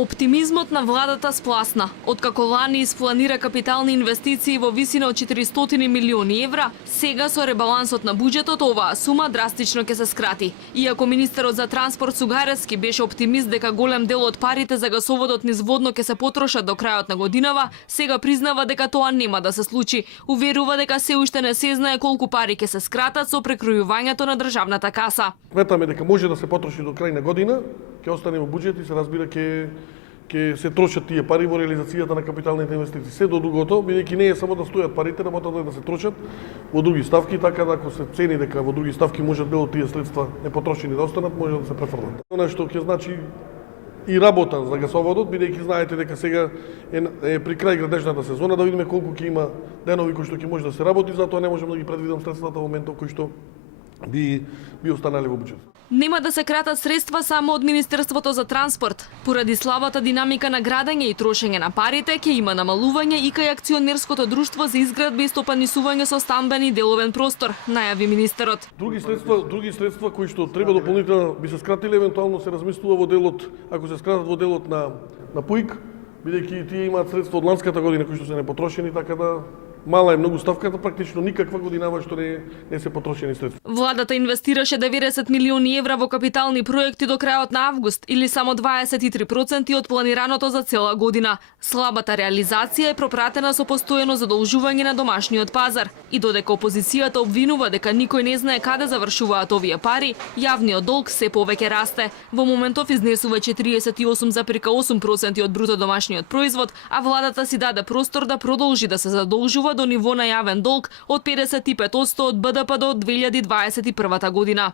Оптимизмот на владата спласна. Откако лани испланира капитални инвестиции во висина од 400 милиони евра, сега со ребалансот на буџетот оваа сума драстично ќе се скрати. Иако министерот за транспорт Сугарески беше оптимист дека голем дел од парите за гасоводот низ водно ќе се потрошат до крајот на годинава, сега признава дека тоа нема да се случи. Уверува дека се уште не се знае колку пари ќе се скратат со прекројувањето на државната каса. Сметаме дека може да се потроши до крај на година, ќе остане во буџет и се разбира ќе се трошат тие пари во реализацијата на капиталните инвестиции. Се до другото, бидејќи не е само да стојат парите, работата да се трошат во други ставки, така да ако се цени дека во други ставки можат дел од тие средства непотрошени да останат, може да се префрлат. Она што ќе значи и работа за гасоводот, бидејќи знаете дека сега е при крај градежната сезона, да видиме колку ќе има денови кои што ќе може да се работи, затоа не можеме да ги предвидам средствата во моментот кои што би останале во буџетот. Нема да се кратат средства само од Министерството за транспорт. Поради слабата динамика на градење и трошење на парите, ќе има намалување и кај акционерското друштво за изградба и стопанисување со стамбен и деловен простор, најави министерот. Други средства кои што треба дополнително би се скратиле, евентуално се размислува во делот, ако се скратат во делот на ПУИК, бидејќи тие имаат средства од ланската година кои што се непотрошени, така да мала е многу ставката, практично никаква годинава што не се потрошени средства. Владата инвестираше 90 милиони евра во капитални проекти до крајот на август, или само 23% од планираното за цела година. Слабата реализација е пропратена со постојано задолжување на домашниот пазар. И додека опозицијата обвинува дека никој не знае каде завршуваат овие пари, јавниот долг се повеќе расте. Во моментов изнесува 48,8% од бруто домашниот производ, а владата си даде простор да продолжи да се задолжува до ниво на јавен долг од 55% од БДП до 2021 година.